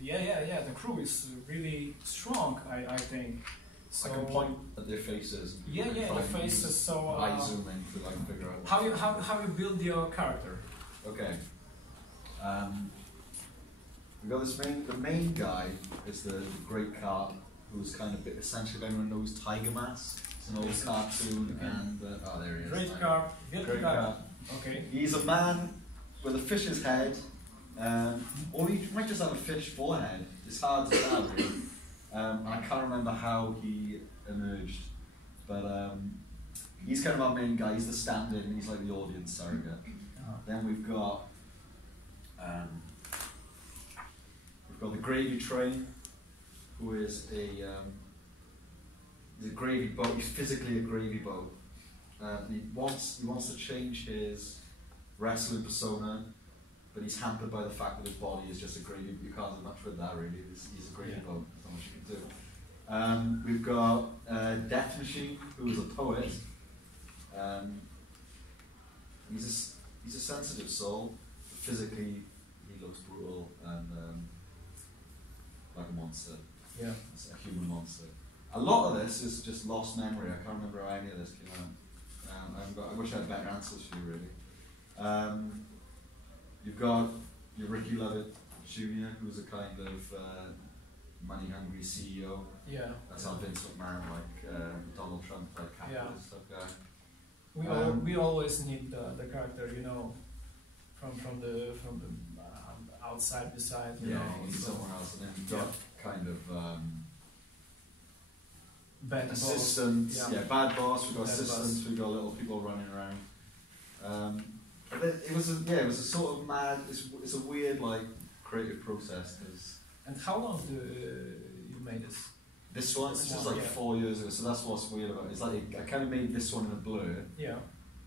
Yeah. The crew is really strong, I think. So I can point at their faces. Yeah, the faces. So I zoom in to like figure out how you build your character. Okay. We got the main guy is the great card who's kind of essentially, if anyone knows Tiger Mask. It's an old cartoon, and oh, there he is. Great card. Okay. He's a man with a fish's head, or he might just have a fish forehead. It's hard to tell, really. I can't remember how he emerged, but he's kind of our main guy. He's the stand-in. He's like the audience surrogate. Then we've got the gravy train, who is he's a gravy boat. He's physically a gravy boat. He wants to change his wrestling persona, but he's hampered by the fact that his body is just a gravy. You can't do much with that, really. He's a gravy boat. There's not much you can do. We've got Death Machine, who is a poet. He's a sensitive soul. Physically, he looks brutal and like a monster. Yeah, it's a human monster. A lot of this is just lost memory. I can't remember how any of this came out. I wish I had better answers for you, really. You've got your Ricky Lovett Jr., who's a kind of money-hungry CEO. Yeah. That's our Vince McMahon, like Donald Trump, like capitalist type guy. We always need the character, from the outside, beside. You need someone else, and then you've got kind of bad assistants. Boss. Bad boss. We've got assistants. We've got little people running around. It was a sort of mad. It's a weird like creative process. And how long do you made this? This one, this was like 4 years ago. So that's what's weird about it. It's like I kind of made this one in a blur. Yeah.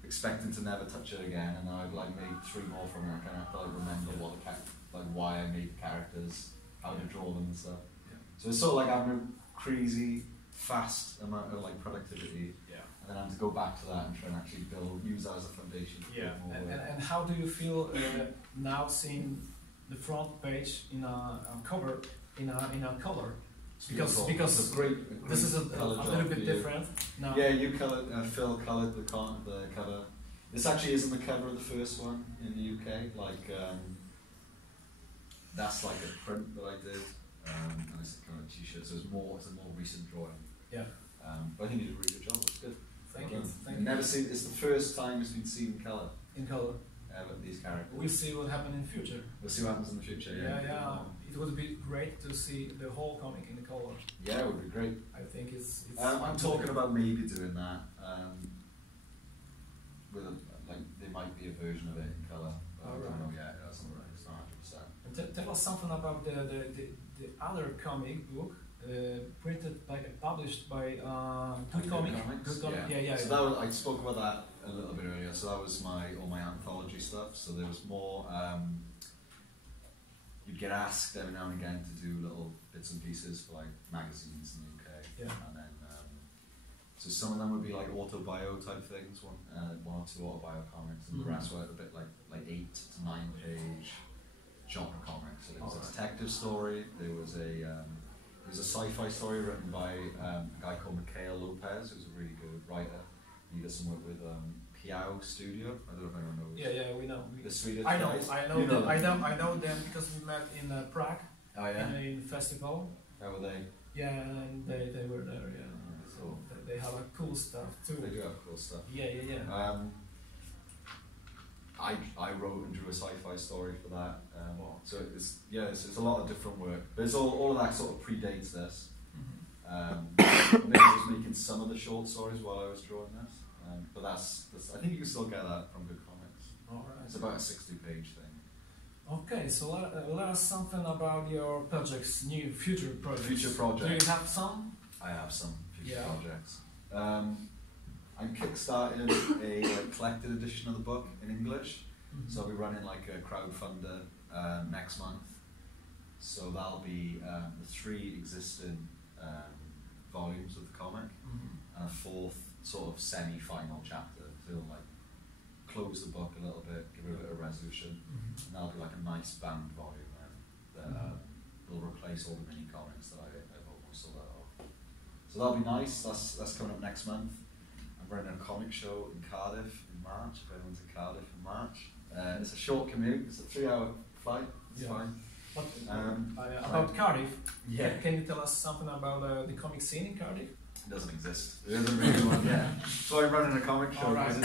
Expecting to never touch it again, and then I've like made 3 more from it. I kind of have to like remember why I made the characters, how to draw them and stuff. Yeah. So it's sort of like having a crazy, fast amount of like productivity. Yeah. And then I have to go back to that and try and actually use that as a foundation. Yeah. And how do you feel now seeing the front page in a cover in a color? Because it's a great this is a little bit different now. Yeah, you colored, Phil coloured the cover. This actually isn't the cover of the first one in the UK. Like that's like a print that I did, and it's a kind of t-shirt. So it's a more recent drawing. Yeah. But I think you did a really good job. It's good. Thank you. Never seen. It's the first time it's been seen in colour. In colour. These characters. We'll see what happens in the future. We'll see what happens in the future. Yeah. It would be great to see the whole comic in the color. Yeah, it would be great. I think it's I'm talking about maybe doing that. With there might be a version of it in colour. I don't know yet. That's not right. It's not 100%. And tell us something about the other comic book. Printed published by Good Comic. Good Comic. Yeah. So that was, I spoke about that a little bit earlier. So that was all my anthology stuff. So there was more. You'd get asked every now and again to do little bits and pieces for like magazines in the UK. Yeah. And then so some of them would be like autobio type things, one or two autobio comics, and the rest were a bit like 8 to 9 page genre comics. So there was a detective story. There was a sci-fi story written by a guy called Mikhail Lopez, who's a really good writer. He does some work with Piao Studio. I don't know if anyone knows. Yeah, we know. The Swedish I know guys. I know them because we met in Prague. Oh yeah. In festival. How were they? Yeah, and they were there. Yeah. So they have a cool stuff too. They do have cool stuff. Yeah. I wrote and drew a sci-fi story for that. So it's a lot of different work. There's all of that sort of predates this. Maybe I was making some of the short stories while I was drawing this, but that's I think you can still get that from Good Comics. All right. It's about a 60-page thing. Okay, so let us something about your projects, new future projects. Future projects. Do you have some? I have some future projects. I'm kickstarting a collected edition of the book in English. So I'll be running like a crowdfunder next month. So that'll be the 3 existing volumes of the comic and a 4th sort of semi-final chapter to like close the book a little bit, give it a bit of resolution, and that'll be like a nice bound volume then. replace all the mini comics that I've almost sold out of. So that'll be nice. That's coming up next month. I'm running a comic show in Cardiff in March. If anyone's in Cardiff in March, it's a short commute. It's a 3-hour flight. It's fine. But, about Cardiff, yeah. Can you tell us something about the comic scene in Cardiff? It doesn't exist. There isn't really one yet. So I'm running a comic show. Right.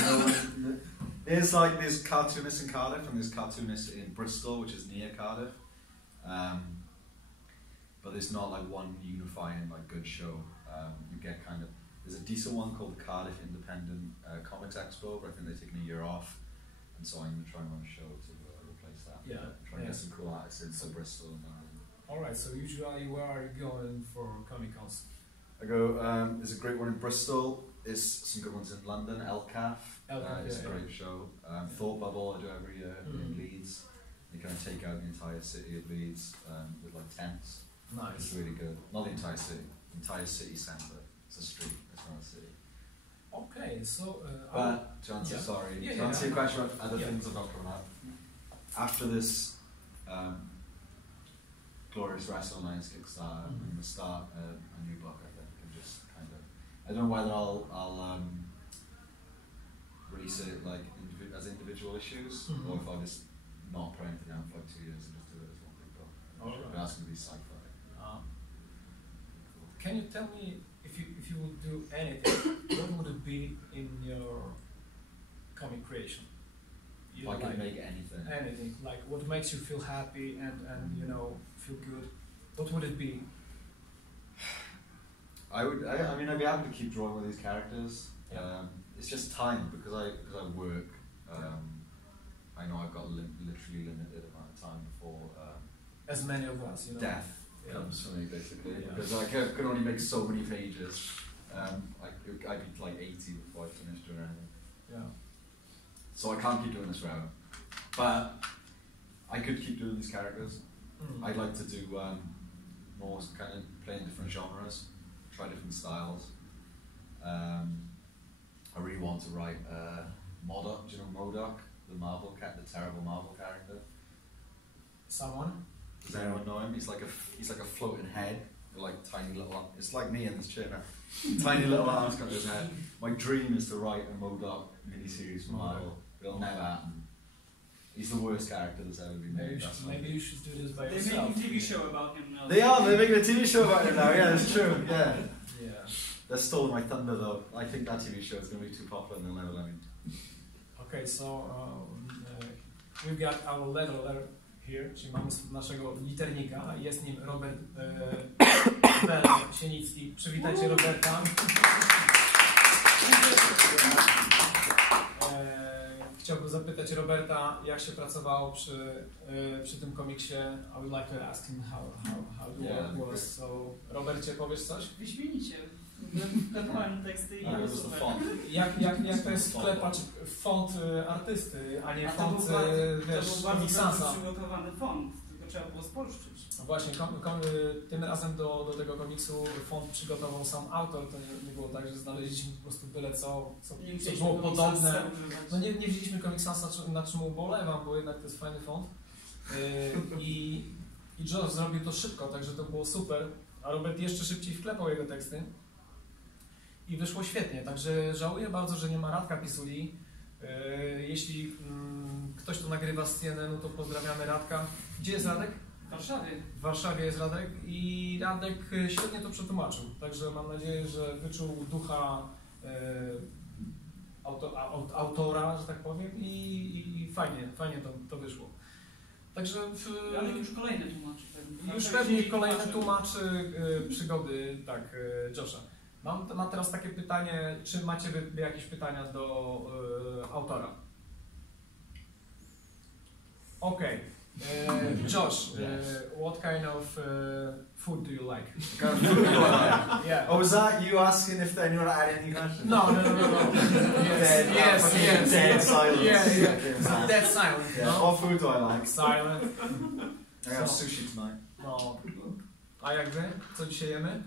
There's like there's cartoonists in Cardiff and there's cartoonists in Bristol, which is near Cardiff. But there's not like one unifying like good show. You get kind of there's a decent one called the Cardiff Independent Comics Expo, but I think they're taking a year off, and so I'm going to try and run a show to replace that. Yeah. Try and get some cool artists in Bristol and Ireland. All right. So usually, where are you going for comic cons? I go. There's a great one in Bristol. There's some good ones in London. LCAF. It's a great show. Thought Bubble I do every year in Leeds. They kind of take out the entire city of Leeds with like tents. Nice. It's really good. Not the entire city. The entire city centre. It's a street. It's not a city. Okay, so. But to answer, to answer your question about other things I've got coming up. After this glorious Wrestling Alliance Kickstarter, I'm going to start a new book. I think and just kind of. I don't know whether I'll release it like as individual issues, or if I'll just not put anything out for like 2 years and just do it as one big book. But that's going to be sci-fi. Can you tell me if you would do anything, what would it be in your comic creation? If I could make anything. Anything, like what makes you feel happy and you know feel good. What would it be? I mean, I'd be happy to keep drawing with these characters. It's just time because I work. I know I've got literally limited amount of time before. As many of us, you know. Death comes for me basically because I can only make so many pages. I'd be like 80 before I finished doing anything. Yeah. So I can't keep doing this forever, but I could keep doing these characters. I'd like to do more kind of play in different genres, try different styles. I really want to write MODOK. Do you know MODOK? The terrible Marvel character. Someone? Does anyone know him? He's like a floating head with like tiny little arms. It's like me in this chair now. Tiny little arms cut to his head. My dream is to write a MODOK miniseries from Marvel. It'll never happen. He's the worst character that's ever been made. Maybe you should do this by They're yourself. making a TV show about him now. They're making a TV show about him now, yeah, that's true, yeah. Yeah. They're stolen my thunder though. I think that TV show is going to be too popular and they'll never let me. Okay, so we've got our letter here, czyli mamy naszego liternika, jest nim Robert Sienicki. Przywitajcie Roberta. Chciałbym zapytać Roberta, jak się pracowało przy tym komiksie. I would like to ask him how the work was. So, Robercie, powiesz coś? Wyśmienicie. Wklepałem teksty i super. Jak to jest wklepać font artysty, a nie font komiksansa? To był przygotowany font, tylko trzeba było spolszczyć. No właśnie, tym razem do tego komiksu font przygotował sam autor, to nie było tak, że znaleźliśmy po prostu byle co było podobne. No nie widzieliśmy komiksansa, na czym ubolewam, bo jednak to jest fajny font. I Josh zrobił to szybko, także to było super, a Robert jeszcze szybciej wklepał jego teksty. I wyszło świetnie, także żałuję bardzo, że nie ma Radka Pisuli. Jeśli ktoś to nagrywa z CNN-u, to pozdrawiamy Radka. Gdzie jest Radek? W Warszawie. W Warszawie jest Radek i Radek świetnie to przetłumaczył. Także mam nadzieję, że wyczuł ducha autora, że tak powiem i fajnie to wyszło. Także Radek już kolejne tłumaczy. Już pewnie kolejne tłumaczy przygody Josha. Mam teraz takie pytanie, czy macie wy jakieś pytania do autora? Okay. Josh, what kind of food do you like? What kind of food do I like? Yeah. Oh, was that you asking if anyone had any questions? No. Yes. Dead silence. Yeah. Dead silence. Yeah. No? What food do I like? Silent. I have sushi tonight. No. A jak wy? Co dzisiaj jemy?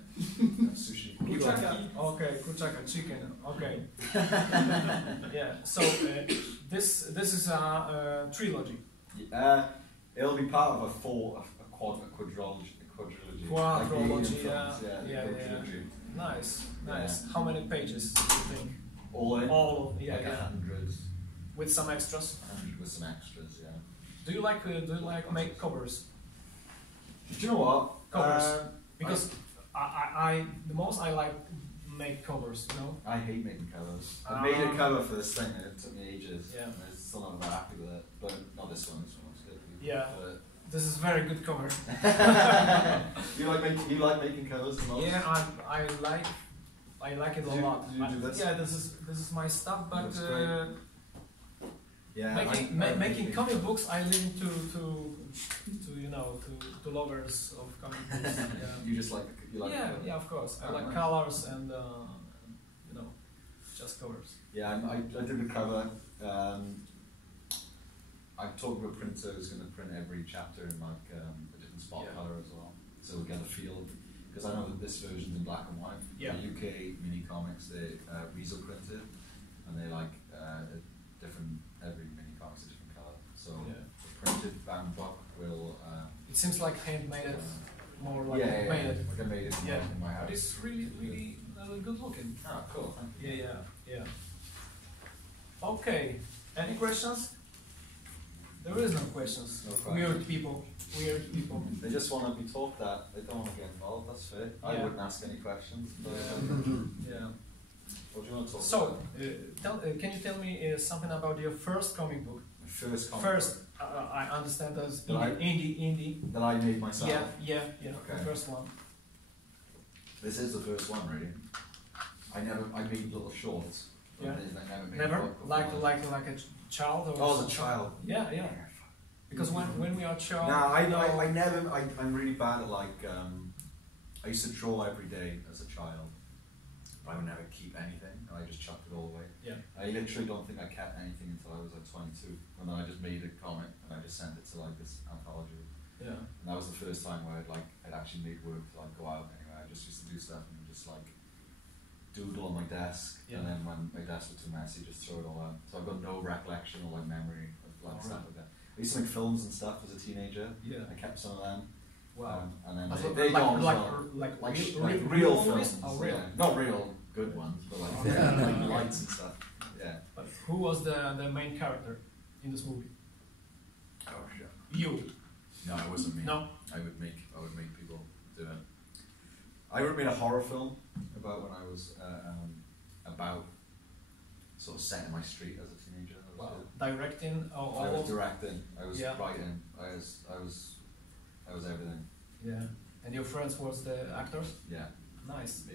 Sushi. Kurczaki. Okay, kurczaka, chicken. Okay. Yeah. So this is a trilogy. It'll be part of a quadrilogy. Quadrology, yeah. Nice. How many pages do you think? All, yeah, like 100. With some extras? 100 with some extras, yeah. Do you like make covers? Do you know what? Covers. Because I the most I like make covers, you know? I hate making covers. I made a cover for this thing and it took me ages. Yeah. And I'm still not very happy with it. But not this one, was good. Yeah. But this is very good cover. you like making covers the most? Yeah, I like it a lot. Did you do this? Yeah, this is my stuff, but yeah, making comic books, I leave to lovers of comic books. Yeah. You just like yeah, of course. I like colors and just covers. Yeah, I did the cover. I'm talking to a printer who's going to print every chapter in like a different spot color as well, so we get a feel. Because I know that this version's in black and white. Yeah. The UK mini comics, they Weasel printed, and they like every mini comic's a different color. So the printed bound book will. It seems like handmade, more like handmade. Like I made it in my house. But it's really good looking. Oh, cool. Thank you. Yeah. Okay. Any questions? There is no questions. No questions. Weird people. They just want to be talked at. They don't want to get involved. That's fair. I wouldn't ask any questions. But, yeah. What do you want to talk So, about? can you tell me something about your first comic book? First comic book. I understand that's indie. That I made myself. Yeah. Okay. The first one. This is the first one, really. I made little shorts. Yeah. I never like a child. Or as a child. Yeah. Because when we are child. No, I never. I'm really bad at like. I used to draw every day as a child. But I would never keep anything, and I just chucked it all away. Yeah. I literally don't think I kept anything until I was like 22, and then I just made a comic and I just sent it to like this anthology. Yeah. And that was the first time where I'd actually made work to like go out anywhere. I just used to do stuff and just like doodle on my desk, and then when my desk was too messy, just throw it all out. So I've got no recollection or like memory of like stuff like that. I used to make films and stuff as a teenager. Yeah. I kept some of them. Wow. And then they gone like real films. Oh, real? Not real good ones, but like lights and stuff. Yeah. But who was the main character in this movie? Oh shit. You. No, it wasn't me. No. I would make people do it. I made a horror film about when I was about sort of set in my street as a teenager. Wow. Directing? I was directing. I was writing. I was everything. Yeah. And your friends was the actors? Yeah. Nice.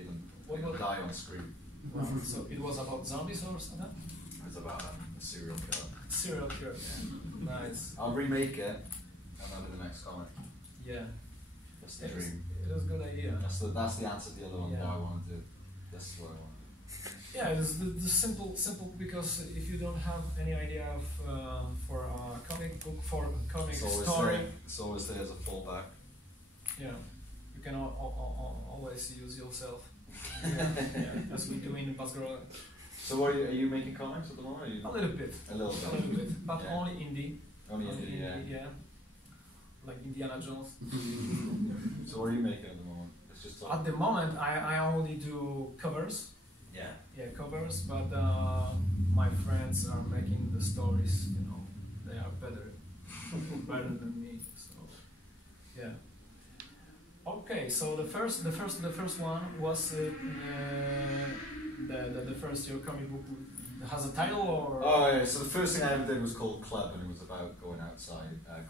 Made them die on the screen. Wow. So it was about zombies or something? It was about a serial killer. Serial killer. Yeah. Nice. I'll remake it and I'll do the next comic. Yeah. That's the dream. It was a good idea. That's the answer to the other one that I want to do. This is what I want. Yeah, it's the simple because if you don't have any idea of for a comic book, for a comic story, it's always there as a fallback. Yeah, you can always use yourself. Yeah, as we do in Bazgrolle. So are you making comics at the moment? A little bit. A little bit, but only indie. Only indie, yeah. Like Indiana Jones. So what are you making at the moment? It's just at the moment, I only do covers. Yeah, covers, but my friends are making the stories, they are better than me, so, yeah. Okay, so the first one was the first your comic book has a title or? Oh yeah, so the first thing I ever did was called Club, and it was about going outside to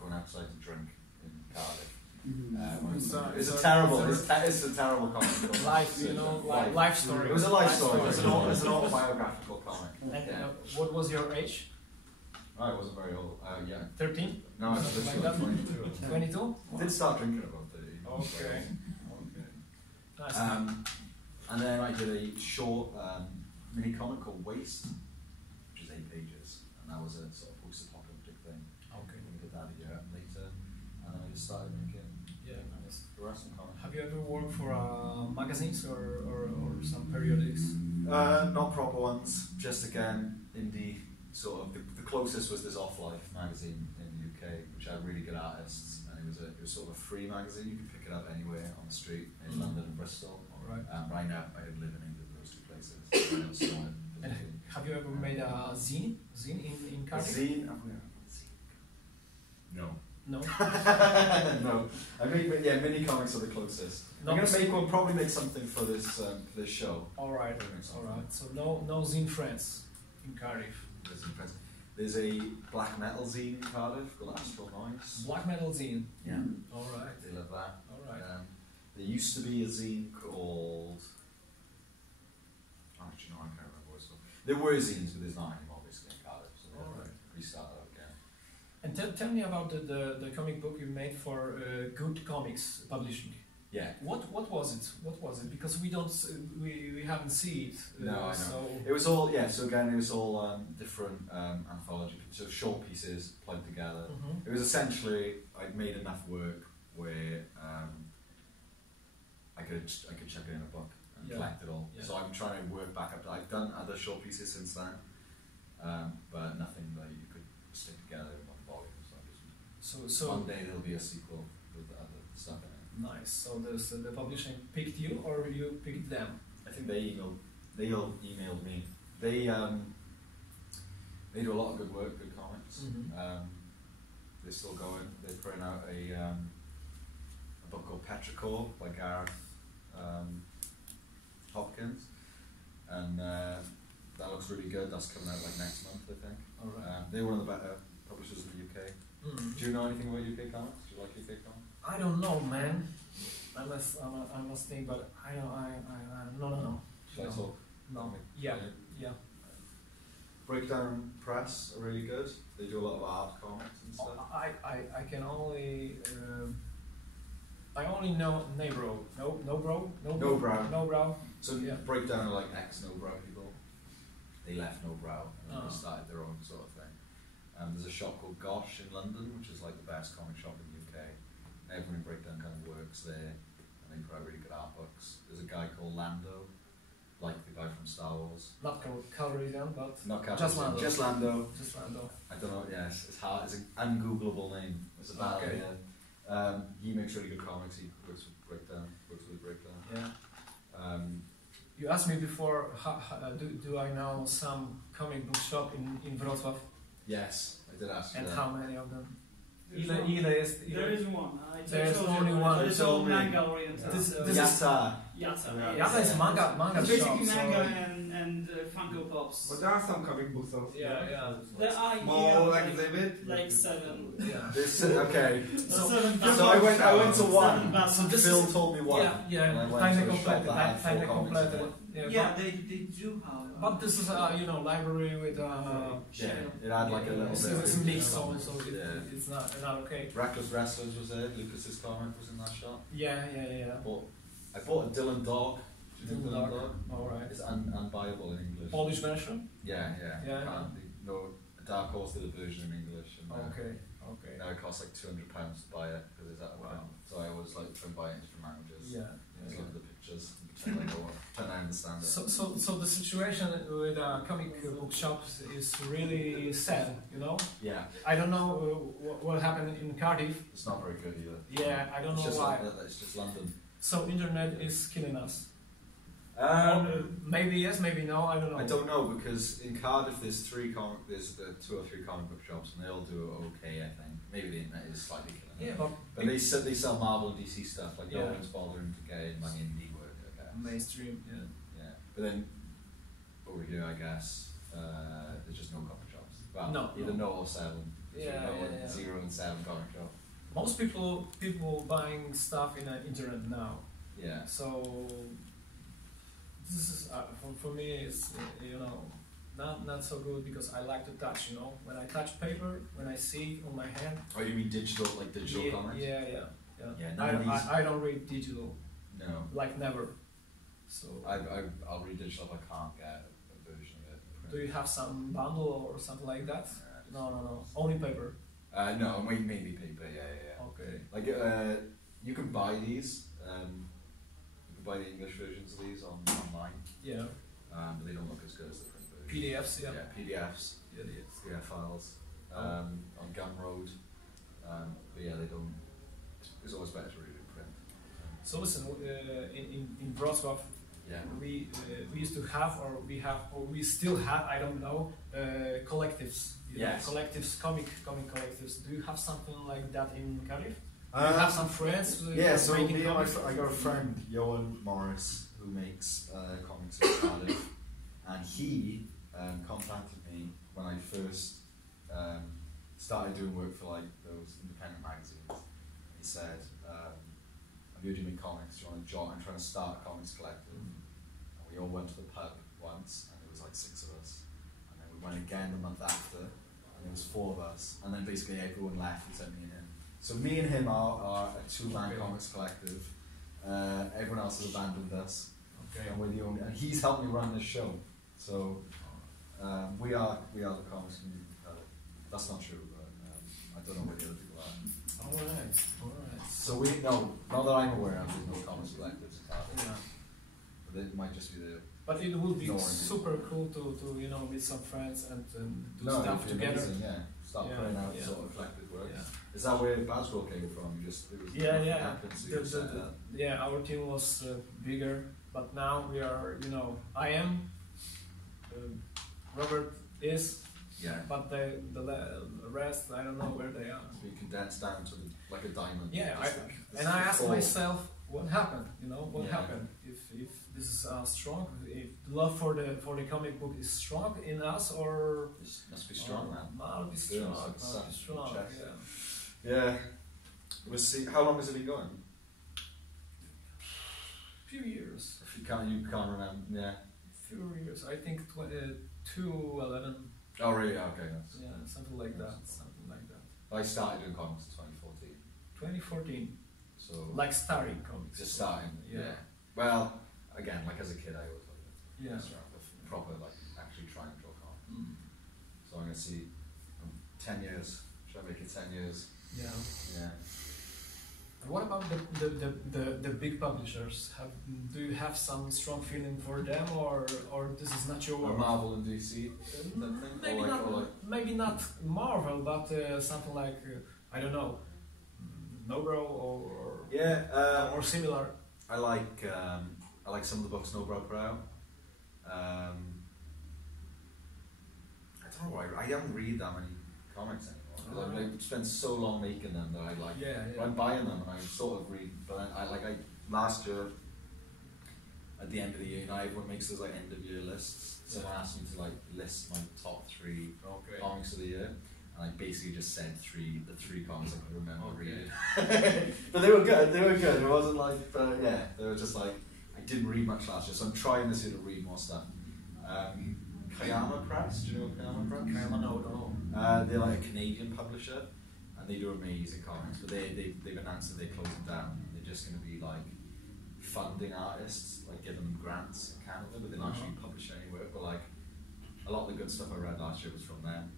drink in Cardiff. It's a terrible comic. Life story. It was a life story. It was an autobiographical comic. And what was your age? Oh, I wasn't very old. Yeah. 13? No, I was like that. 22. 22? I did start drinking about 30. Okay. Nice. And then I did a short mini comic called Waste, which is 8 pages, and that was a sort of post-apocalyptic thing. Okay. We did that a year later, and then I just started making. Have you ever worked for magazines or some periodics? Not proper ones, just again indie sort of. The closest was this Off Life magazine in the UK, which had really good artists, and it was sort of a free magazine. You could pick it up anywhere on the street in Mm. London and Bristol. Right. Right now, I live in either of those two places. So I also want it. And have you ever made a zine? Zine in A Cardiff? zine? No. No. No. I made mini comics are the closest. No. I'm gonna probably make something for this show. All right. All right. So no zine friends in Cardiff. There's a black metal zine in Cardiff called Astral Noise. Black metal zine. Yeah. All right. They love that. All right. There used to be a zine called. Actually, no, I can't remember what it's called. There were zines, but there's not anymore, obviously, in Cardiff. So All right. Restart that again. And tell me about the comic book you made for Good Comics Publishing. Yeah. What was it? What was it? Because we haven't seen it. No, I know. So It was all So again, it was all different anthology, so short pieces plugged together. Mhm. It was essentially I'd made enough work where I could chuck it in a book and Yeah. collect it all. Yeah. So I'm trying to work back up. I've done other short pieces since then, but nothing that you could stick together in one volume. So one day there'll be a sequel with the other stuff in it. Nice. So the publishing picked you, or you picked them? I think they all emailed me. They do a lot of good work, good comics. Mhm. They're still going. They're putting out a book called Petrichor by Gareth Hopkins, and that looks really good. That's coming out like next month, I think. All right. They're one of the better publishers in the UK. Mhm. Do you know anything about UK comics? Do you like UK comics? I don't know, man. I must think, but I no. Should I No. talk? No. Yeah. Yeah. Breakdown Press are really good. They do a lot of art comics and stuff. I can only I only know Nabro. No brow. So Yeah. Breakdown are like ex-no-brow people. They left no-brow and then Oh. they started their own sort of thing. There's a shop called Gosh in London, which is like the best comic shop in the UK. Everyone in Breakdown kind of works there, and they put out really good art books. There's a guy called Lando, like the guy from Star Wars. Not Calrissian, but Not Captain. Just Lando. Just Lando. just Lando. I don't know. Yes, it's hard. It's an ungoogleable name. It's a bad Okay. idea. He makes really good comics. He works with Breakdown. Yeah. Um, You asked me before, do I know some comic book shop in Wrocław, yes, I did ask you and that. how many of them? There's Ile one. jest? There is one. There's told only you, one. but it's You all told me. manga oriented. This so- is- Yata. Yata. Yata is manga It's shop. basically so- manga and Funko Pops. But there are some comic books also. Yeah. There are More yeah, exhibit. like 7. Yeah. This okay. So- So I went to one. So this Phil is- told me one. Yeah. And I went Tajne to a shop komplety. that had Tajne 4 comics in komplety. it. Yeah, they do have. But this is a library with Yeah, it had like a little it's, bit. it's mixed, so Yeah. it's not okay. Reckless Wrestlers was there. Lucas's comic was in that shop. Yeah. I bought a Dylan Dog. Do you know Dylan Dylan Dog. Dog? All right. It's unbuyable in English. Polish version. Yeah. Yeah. No, Dark Horse did a version in English, and Okay. now it costs like £200 to buy it because it's out of print. So I always like try and buy it in different languages. Yeah. Just look at the pictures and pretend I understand it. So the situation with comic book shops is really sad, you know. Yeah, I don't know what happened in Cardiff. it's not very good either. Yeah, I don't It's know just why. It's just London. So internet is killing us. Maybe yes, maybe no. I don't know. I don't know because in Cardiff there's 2 or 3 comic book shops and they all do okay. I think maybe the internet is slightly killing it. Yeah, But they sell Marvel and DC stuff. Like no Yeah. one's bothering to get in like indie work. Okay. mainstream. Yeah. Yeah, but then over here, I guess there's just no comic shops. Well, No, either no. no or 7. Yeah, no, yeah. 0 and 7 comic shop. Most people buying stuff in the internet now. Yeah. So this is for me it's not so good because I like to touch. You know, when I touch paper, when I see it on my hand. Oh, you mean digital comics? Yeah. Yeah, none of these. I don't read digital, No. like never. So I'll read digital if I can't get a version of it. do you have some bundle or something like that? No. Only paper. No, mainly paper. Yeah. Okay. Like you can buy these. You can buy the English versions of these online. Yeah. But they don't look as good as the print version. PDFs. Yeah. Yeah, PDFs. Yeah. PDF files. On Gumroad. But yeah, they don't it's always better to read in print. So listen, in Wrocław, we used to have, or we still have, I don't know, collectives. Yes. Collectives, comic collectives. Do you have something like that in Cardiff? Do you have some friends? Yeah, so me and I got a friend, Johan Morris, who makes comics in Cardiff, and he contacted me when I first started doing work for like those independent magazines. He said, "Have you make comics? Do you want to join? I'm trying to start a comics collective." And we all went to the pub once, and there was like 6 of us. And then we went again the month after, and there was 4 of us. And then basically everyone left except me and him. So me and him are a 2-man comics collective. Everyone else has abandoned us. Okay. And we're the only, and he's helped me run this show. So we are the comics community. That's not true, but I don't know where the other people are. Alright. So not that I'm aware of, there's no comics collectives in Cardiff. Yeah. But it might just be the. But it would be super cool to meet some friends and do stuff together. Amazing, yeah. Start putting out sort of collective work. Yeah. Is that where Bazgrolle came from? It was our team was bigger, but now we are, I am, Robert is, but the rest, I don't know where they are. So you condense down to like a diamond. Yeah, I asked myself, what happened? What happened? If this is strong, if love for the comic book is strong in us, or it must be strong, man. Must be strong. Yeah. We'll see. How long has it been going? Few years. If you can't remember. Yeah. Few years. I think 2011. Oh really? Okay. Something like that. I started doing comics in 2014. 2014. So. Like starting comics. Just starting. Yeah. Well, again, like as a kid, I always loved it. Yeah. Proper, like actually trying to draw comics. So I'm gonna see 10 years. Should I make it 10 years? Yeah. Yeah. And what about the big publishers? Do you have some strong feeling for them, or this is not your work? Marvel and DC. Maybe not Marvel, but something like I don't know, Nobro or or similar. I like some of the books Nobro put out. I don't know why I don't read that many comics anymore. I've spent so long making them that I like. I'm buying them and I sort of read. But last year, at the end of the year, everyone makes those like end of year lists. Someone asked me to like list my top 3 comics of the year, and I basically just said the 3 comics I could remember reading. But they were good. It wasn't like, they were just like I didn't read much last year, so I'm trying this year to read more stuff. Kayama Press, do you know Kayama Press? Kayama, no. They're like a Canadian publisher, and they do amazing comics. But they've announced that they're closing down. They're just going to be like funding artists, like giving them grants in Canada, but they're not actually publishing any work. But like a lot of the good stuff I read last year was from them.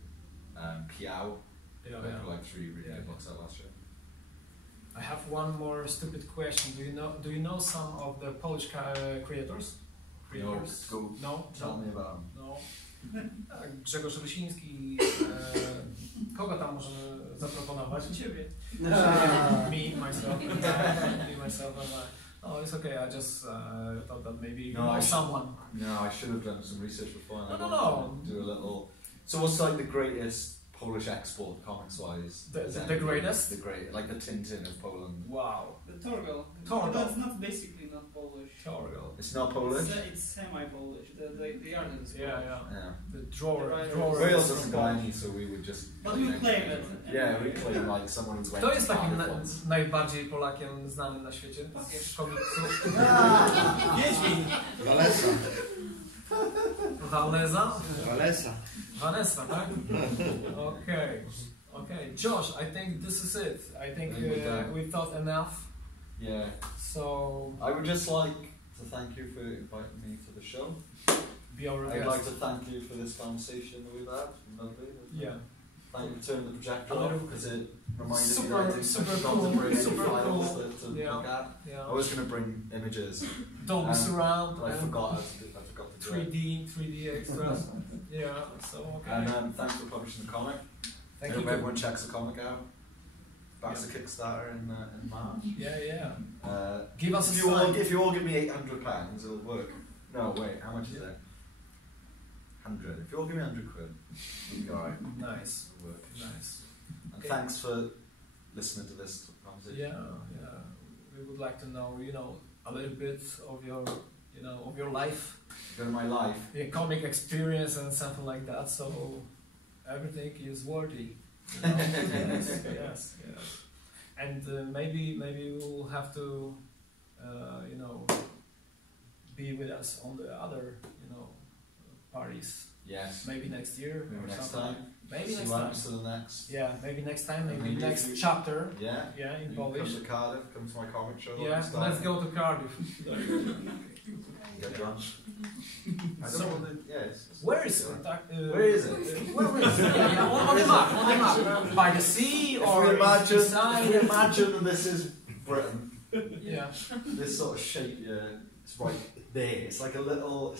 Piao, they put like 3 really good books out last year. I have one more stupid question. Do you know some of the Polish creators? No. Tell me about them. No. Grzegorz Rysiński. Kogo tam może zaproponować? Ciebie. Me, myself. Oh, it's okay. I just thought that maybe you know someone. No, I should have done some research before. No. Do a little. So what's like the greatest Polish export comics-wise? The greatest? Like the Tintin of Poland. Wow. The Torgal. That's not basically not Polish. Torgal. It's not Polish? It's semi-Polish. The art is Polish. Yeah. The drawer. Wales doesn't buy any, so we would just... But we claim it. Yeah, we claim like someone who went Kto jest takim najbardziej Polakiem znanym na świecie? Z komiksu. Wiedźmin. Vanessa, tak? Okay. Josh, I think this is it. I think we thought enough. Yeah. So I would just like to thank you for inviting me to the show. I'd like to thank you for this conversation that we've had. Lovely. Yeah. Thank you for turning the projector off because it reminded me that I didn't super files cool. to look at. Yeah. I was going to bring images. Dolby surround. But I forgot to do it. 3D extras. So okay. And thanks for publishing the comic. Thank you. you. Everyone checks the comic out. back to Kickstarter in March. Yeah. Give us if you all give me £800, it'll work. No, wait, how much is it? 100. If you all give me 100 quid, it'll be alright. Nice. It'll work. Nice. And thanks for listening to this conversation. Yeah. We would like to know, a little bit of your, of your life. Go to my life. Yeah, comic experience and something like that. So everything is worthy. Yes. And maybe we'll have to, be with us on the other, parties. Yes. Maybe next year. Maybe or next something. time. Maybe See next what time. happens to the next. Yeah, maybe next time. Maybe Maybe next if chapter. Yeah. Yeah, in You Polish. come to Cardiff, come to my comic show. Yeah, let's go to Cardiff. Get drunk. I don't know what the, Where is it? Where is it? Where is it? Yeah, on the map. By the sea or if we imagine that this is Britain, yeah. this sort of shape, it's right there. It's like a little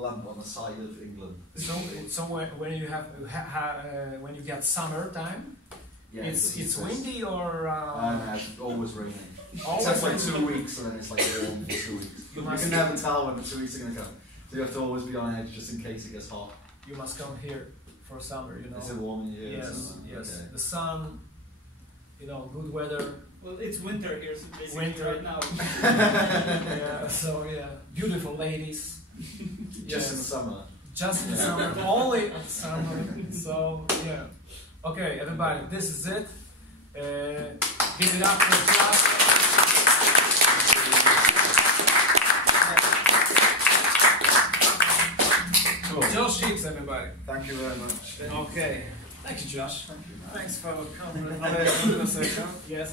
lamp on the side of England. So when you have when you get summertime, it's windy or it's always raining. Always Except like 2 weeks, and then it's like warm for 2 weeks. You can never tell when the 2 weeks are going to come. So you have to always be on edge just in case it gets hot. You must come here for summer, Is it warm in here? Yes. Okay. The sun, good weather. Well, it's winter here, so basically Winter. right now. Beautiful ladies. Just in summer. Just in summer, only summer. So yeah. Okay, everybody, this is it. Give it up for Josh. Cool. Josh'em Hicks'em, everybody. Thank you very much. Okay. Thank you, Josh. Thank you. Thanks for coming. Yes.